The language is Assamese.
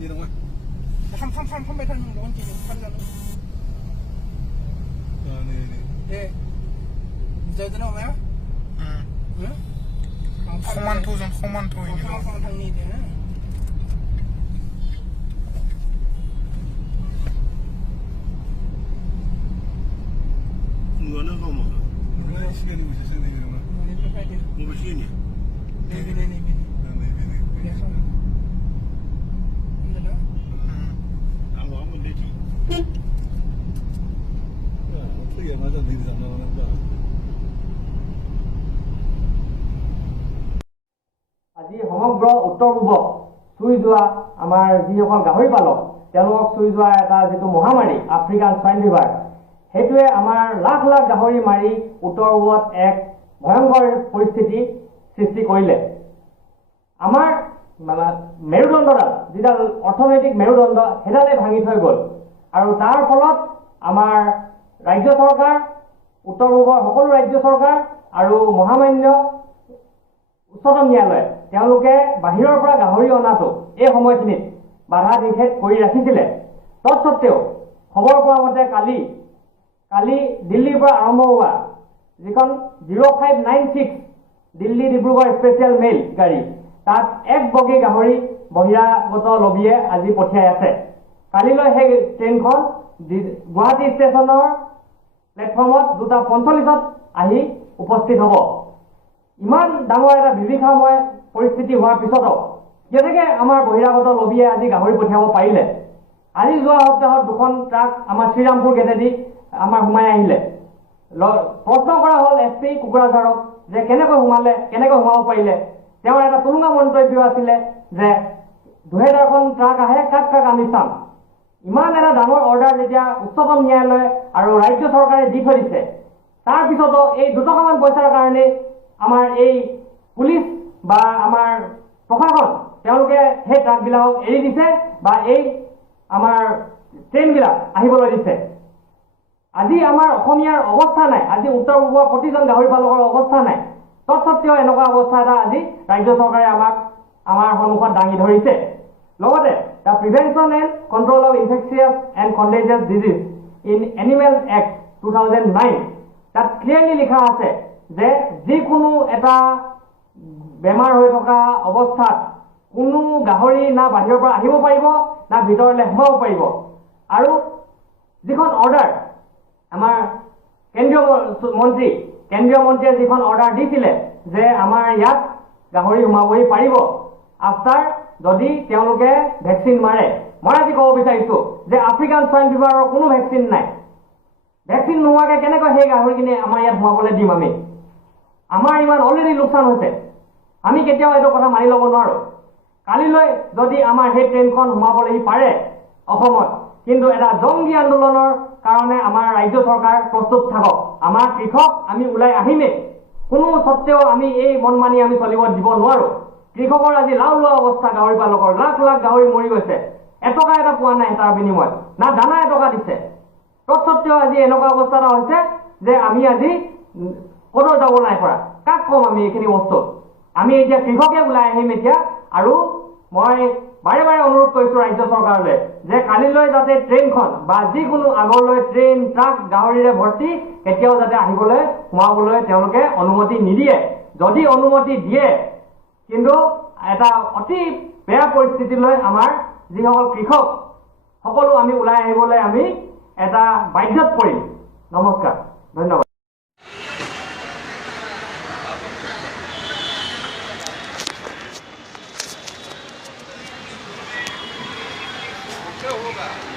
đi đâu anh không biết thân mình muốn chỉ phân ra nữa 네 giờ nào mà không thôi không thằng này thế ngựa nó không mà 시간이 무슨 시간이야 뭐 시간이야 네 안 와면 되지 어떻게 맞아 내리지 안 나오는 거야 আজি সমগ্ৰ উত্তৰ পূবক চুই যোৱা আমাৰ যিসকল গাহৰি পালক তেওঁলোকক চুই যোৱা এটা যিটো মহামাৰী আফ্ৰিকান স্বাইন ফিভাৰ সেইটোৱে আমাৰ লাখ লাখ গাহৰি মাৰি উত্তৰ পূবত এক ভয়ংকৰ পৰিস্থিতি সৃষ্টি কৰিলে আমাৰ মেৰুদণ্ডডাল যিডাল অৰ্থনৈতিক মেৰুদণ্ড সেইডালে ভাঙি থৈ গ'ল আৰু তাৰ ফলত আমাৰ ৰাজ্য চৰকাৰ উত্তৰ পূবৰ সকলো ৰাজ্য চৰকাৰ আৰু মহামান্য উচ্চতম ন্যায়ালয়ে তেওঁলোকে বাহিৰৰ পৰা গাহৰি অনাটো এই সময়খিনিত বাধা নিষেধ কৰি ৰাখিছিলে তৎসত্ত্বেও খবৰ পোৱা মতে কালি দিল্লীৰ পৰা আৰম্ভ হোৱা যিখন 0596 দিল্লী ডিব্ৰুগড় স্পেচিয়েল মেইল গাড়ী তাত এক বগী গাহৰি বহিৰাগত লবিয়ে আজি পঠিয়াই আছে কালিলৈ সেই ট্ৰেইনখন গুৱাহাটী ষ্টেচনৰ প্লেটফৰ্মত 2:45 আহি উপস্থিত হ'ব ইমান ডাঙৰ এটা বিভীষিকাময় পৰিস্থিতি হোৱাৰ পিছতো যেনেকৈ আমাৰ বহিৰাগত লবিয়ে আজি গাহৰি পঠিয়াব পাৰিলে আজি যোৱা সপ্তাহত দুখন ট্ৰাক আমাৰ শ্ৰীৰামপুৰ গেটেদি আমাৰ সোমাই আহিলে প্ৰশ্ন কৰা হ'ল SP কোকৰাঝাৰক যে কেনেকৈ সোমাব পাৰিলে তেওঁৰ এটা তুলুঙা মন্তব্য আছিলে যে 2000খন ট্ৰাক আহে কাক আমি চাম ইমান এটা ডাঙৰ অৰ্ডাৰ যেতিয়া উচ্চতম ন্যায়ালয় আৰু ৰাজ্য চৰকাৰে দি থৈ দিছে তাৰ পিছতো এই দুটকামান পইচাৰ কাৰণে আমাৰ এই পুলিচ বা আমাৰ প্ৰশাসন তেওঁলোকে সেই ট্ৰাকবিলাকক এৰি দিছে বা এই আমাৰ ট্ৰেইনবিলাক আহিবলৈ দিছে আজি আমাৰ অসমীয়াৰ অৱস্থা নাই আজি উত্তৰ পূবৰ প্ৰতিজন গাহৰি পালকৰ অৱস্থা নাই তৎসত্ত্বেও এনেকুৱা অৱস্থা এটা আজি ৰাজ্য চৰকাৰে আমাৰ সন্মুখত দাঙি ধৰিছে লগতে the prevention and control of infectious and contagious disease in animal act 2009 তাত ক্লিয়াৰলি লিখা আছে যে যিকোনো এটা বেমাৰ হৈ থকা অৱস্থাত কোনো গাহৰি না বাহিৰৰ পৰা আহিব পাৰিব না ভিতৰলৈ সোমাব পাৰিব আৰু যিখন অৰ্ডাৰ আমাৰ কেন্দ্ৰীয় মন্ত্ৰীয়ে যিখন অৰ্ডাৰ দিছিলে যে আমাৰ ইয়াত গাহৰি সোমাবহি পাৰিব আফটাৰ যদি তেওঁলোকে ভেকচিন মাৰে মই আজি ক'ব বিচাৰিছোঁ যে আফ্ৰিকান স্বাইন ফিভাৰৰ কোনো ভেকচিন নাই ভেকচিন নোহোৱাকৈ কেনেকৈ সেই গাহৰিখিনি আমাৰ ইয়াত সোমাবলৈ দিম আমি আমাৰ ইমান অলৰেডি লোকচান হৈছে আমি কেতিয়াও এইটো কথা মানি ল'ব নোৱাৰোঁ কালিলৈ যদি আমাৰ সেই ট্ৰেইনখন সোমাবলৈ পাৰে অসমত কিন্তু এটা জংগী আন্দোলনৰ কাৰণে আমাৰ ৰাজ্য চৰকাৰ প্ৰস্তুত থাকক আমাৰ কৃষক আমি ওলাই আহিমেই কোনো সত্ত্বেও আমি এই মন মানি আমি চলিব দিব নোৱাৰোঁ কৃষকৰ আজি লাও লোৱা অৱস্থা গাহৰি পালকৰ লাখ লাখ গাহৰি মৰি গৈছে এটকা এটা পোৱা নাই তাৰ বিনিময়ত না দানা এটকা দিছে তৎসত্ত্বেও আজি এনেকুৱা অৱস্থা এটা হৈছে যে আমি আজি ক'তো যাব নাই পৰা কাক ক'ম আমি এইখিনি বস্তু আমি এতিয়া কৃষকে ওলাই আহিম এতিয়া আৰু মই বাৰে বাৰে অনুৰোধ কৰিছোঁ ৰাজ্য চৰকাৰলৈ যে কালিলৈ যাতে ট্ৰেইনখন বা যিকোনো আগলৈ ট্ৰেইন ট্ৰাক গাহৰিৰে ভৰ্তি কেতিয়াও যাতে আহিবলৈ সোমাবলৈ তেওঁলোকে অনুমতি নিদিয়ে যদি অনুমতি দিয়ে কিন্তু এটা অতি বেয়া পৰিস্থিতিলৈ আমাৰ যিসকল কৃষক সকলো আমি ওলাই আহিবলৈ আমি এটা বাধ্যত পৰিম নমস্কাৰ ধন্যবাদ क्या होगा